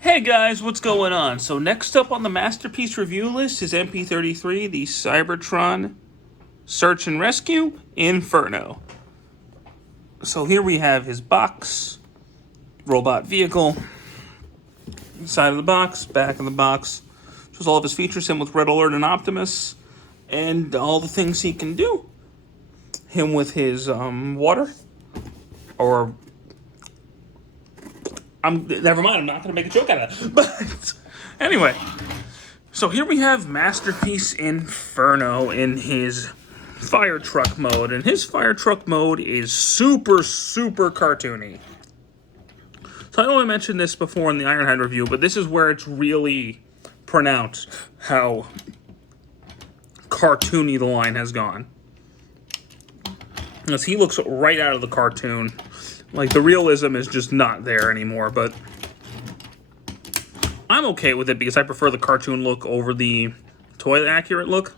Hey guys, what's going on? So next up on the Masterpiece review list is MP-33, the Cybertron Search and Rescue Inferno. So here we have his box, robot vehicle, side of the box, back of the box. Shows all of his features, him with Red Alert and Optimus, and all the things he can do. Him with his water, or never mind, I'm not going to make a joke out of that. But anyway, so here we have Masterpiece Inferno in his fire truck mode. And his fire truck mode is super, super cartoony. So I know I mentioned this before in the Ironhide review, but this is where it's really pronounced how cartoony the line has gone. As he looks right out of the cartoon. Like, the realism is just not there anymore, but I'm okay with it because I prefer the cartoon look over the toy-accurate look.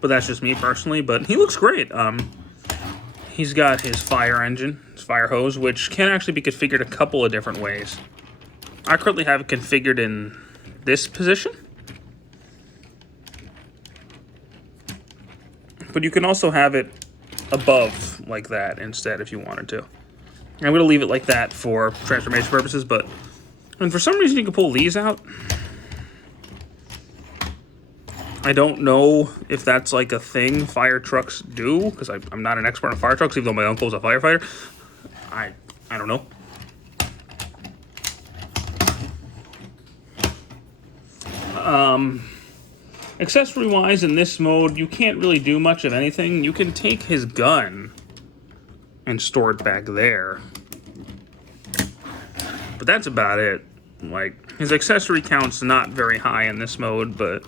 But that's just me personally, but he looks great. He's got his fire engine, his fire hose, which can actually be configured a couple of different ways. I currently have it configured in this position. But you can also have it above like that instead if you wanted to. I'm going to leave it like that for transformation purposes, but and for some reason you can pull these out. I don't know if that's like a thing fire trucks do, because I'm not an expert on fire trucks, even though my uncle's a firefighter. I don't know. Accessory-wise, in this mode, you can't really do much of anything. You can take his gun and store it back there. But that's about it. Like, his accessory count's not very high in this mode, but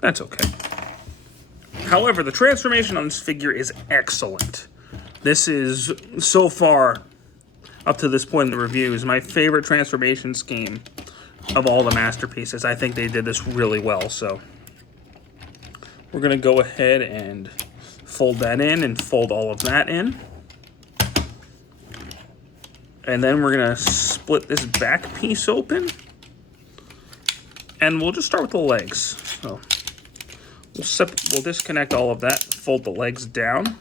that's okay. However, the transformation on this figure is excellent. This is, so far, up to this point in the review, is my favorite transformation scheme of all the Masterpieces. I think they did this really well, so we're going to go ahead and fold that in and fold all of that in. And then we're going to split this back piece open. And we'll just start with the legs. So we'll disconnect all of that, fold the legs down,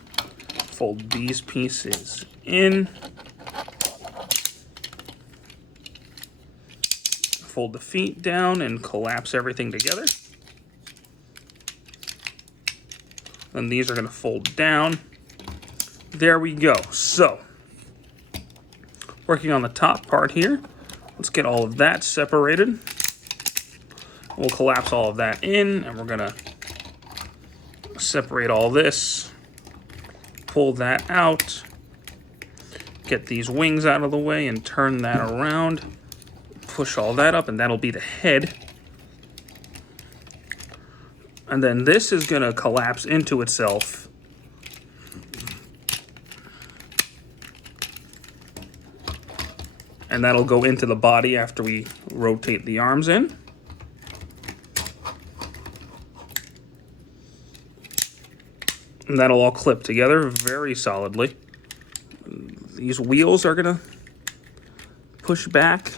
fold these pieces in, fold the feet down and collapse everything together. And these are going to fold down. There we go. So, working on the top part here, let's get all of that separated. We'll collapse all of that in, and we're going to separate all this, pull that out, get these wings out of the way, and turn that around. Push all that up, and that'll be the head. And then this is going to collapse into itself. And that'll go into the body after we rotate the arms in. And that'll all clip together very solidly. These wheels are going to push back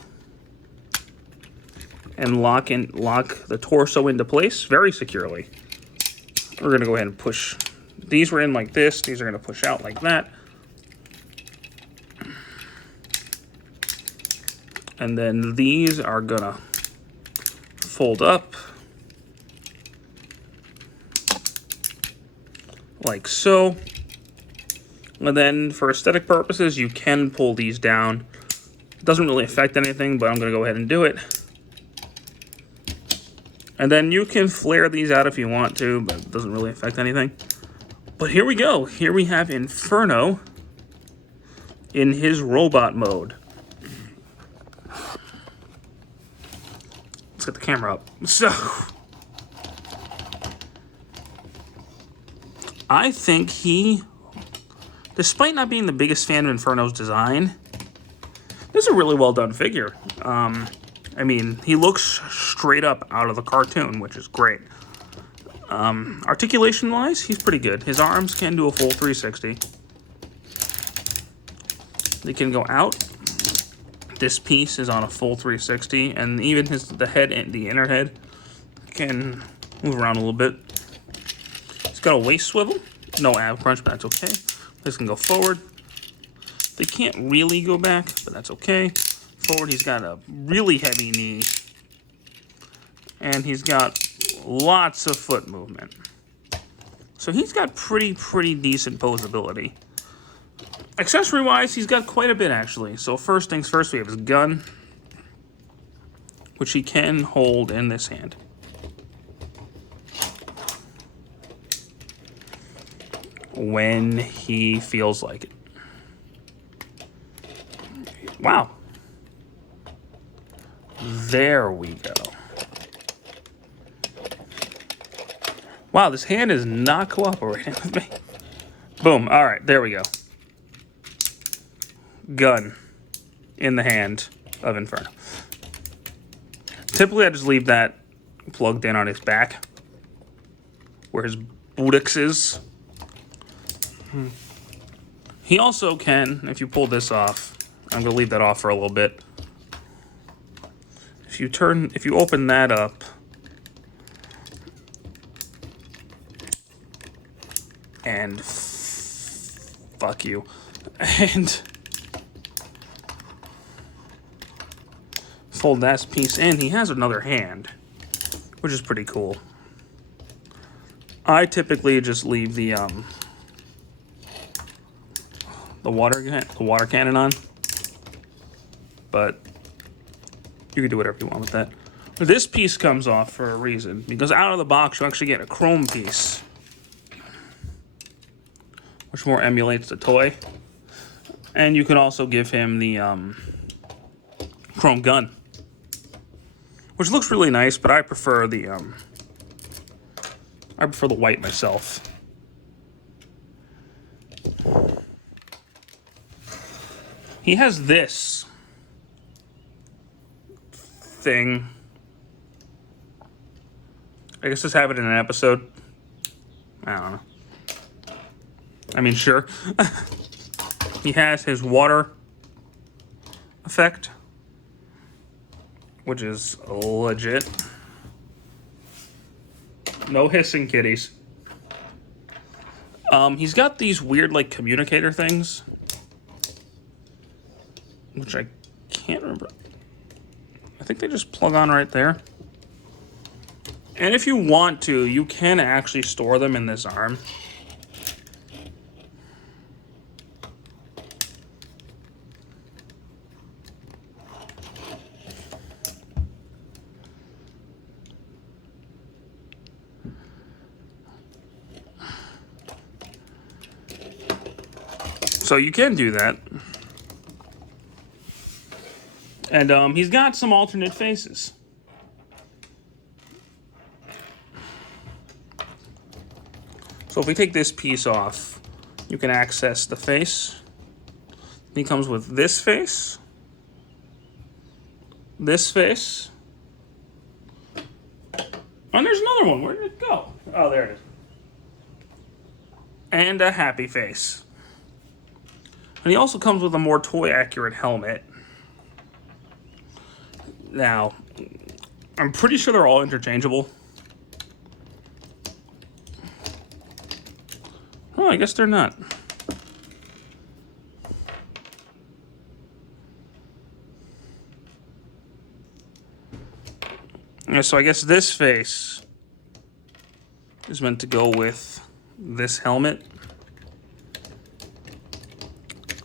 and lock the torso into place very securely. We're going to go ahead and push. These were in like this. These are going to push out like that. And then these are going to fold up like so. And then for aesthetic purposes, you can pull these down. It doesn't really affect anything, but I'm going to go ahead and do it. And then you can flare these out if you want to, but it doesn't really affect anything. But here we go. Here we have Inferno in his robot mode. Let's get the camera up. So, I think he, despite not being the biggest fan of Inferno's design, this is a really well done figure. I mean, he looks straight up out of the cartoon, which is great. Articulation-wise, he's pretty good. His arms can do a full 360. They can go out. This piece is on a full 360, and even the head and the inner head can move around a little bit. It's got a waist swivel, no ab crunch, but that's okay. This can go forward. They can't really go back, but that's okay. Forward, he's got a really heavy knee, and he's got lots of foot movement. So he's got pretty decent posability. Accessory-wise, he's got quite a bit, actually. So first things first, we have his gun, which he can hold in this hand. When he feels like it. Wow. There we go. Wow, this hand is not cooperating with me. Boom. All right, there we go. Gun in the hand of Inferno. Typically, I just leave that plugged in on his back, where his buttocks is. He also can, if you pull this off, I'm going to leave that off for a little bit. If you open that up, and fuck you, and fold that piece in, he has another hand, which is pretty cool. I typically just leave the water cannon on, but you can do whatever you want with that. But this piece comes off for a reason, because out of the box you actually get a chrome piece, which more emulates the toy. And you can also give him the chrome gun, which looks really nice, but I prefer the white myself. He has this thing. I guess just have it in an episode. I don't know. I mean, sure. He has his water effect, which is legit. No hissing, kitties. He's got these weird, like, communicator things, which I can't remember. I think they just plug on right there. And if you want to, you can actually store them in this arm. So you can do that. And he's got some alternate faces. So if we take this piece off, you can access the face. He comes with this face, and there's another one. Where did it go? Oh, there it is. And a happy face. And he also comes with a more toy-accurate helmet. Now, I'm pretty sure they're all interchangeable. Oh, I guess they're not. Yeah, so I guess this face is meant to go with this helmet,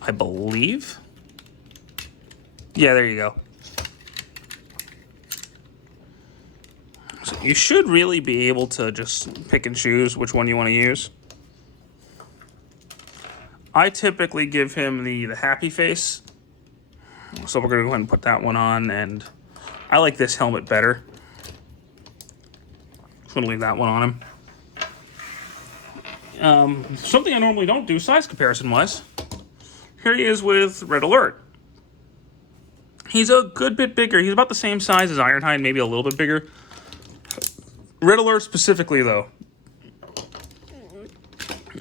I believe. Yeah, there you go. So you should really be able to just pick and choose which one you want to use. I typically give him the happy face. So we're going to go ahead and put that one on, and I like this helmet better. I'm going to leave that one on him. Something I normally don't do size comparison-wise. Here he is with Red Alert. He's a good bit bigger. He's about the same size as Ironhide, maybe a little bit bigger. Red Alert specifically, though.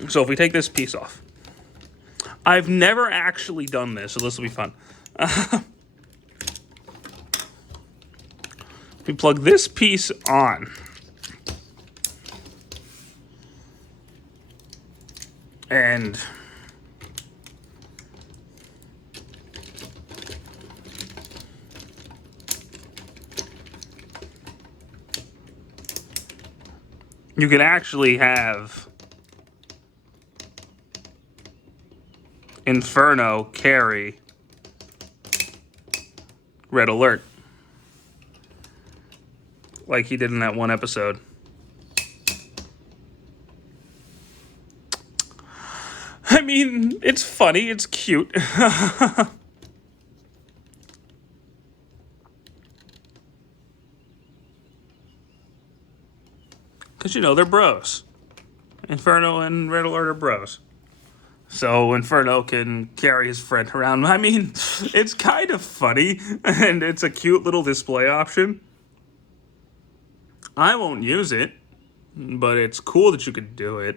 So if we take this piece off, I've never actually done this, so this will be fun. We plug this piece on. And you can actually have Inferno carry Red Alert, like he did in that one episode. I mean, it's funny, it's cute. Because, you know, they're bros. Inferno and Red Alert are bros. So Inferno can carry his friend around. I mean, it's kind of funny, and it's a cute little display option. I won't use it, but it's cool that you could do it.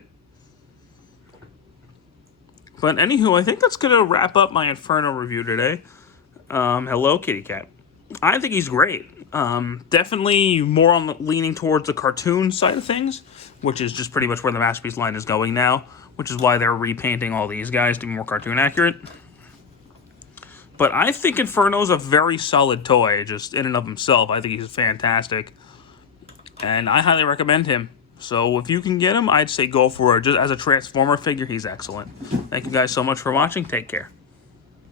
But anywho, I think that's going to wrap up my Inferno review today. Hello, Kitty Cat. I think he's great. Definitely more on the leaning towards the cartoon side of things, which is just pretty much where the Masterpiece line is going now, which is why they're repainting all these guys to be more cartoon accurate. But I think Inferno's a very solid toy, just in and of himself. I think he's fantastic, and I highly recommend him. So if you can get him, I'd say go for it. Just as a Transformer figure, he's excellent. Thank you guys so much for watching. Take care.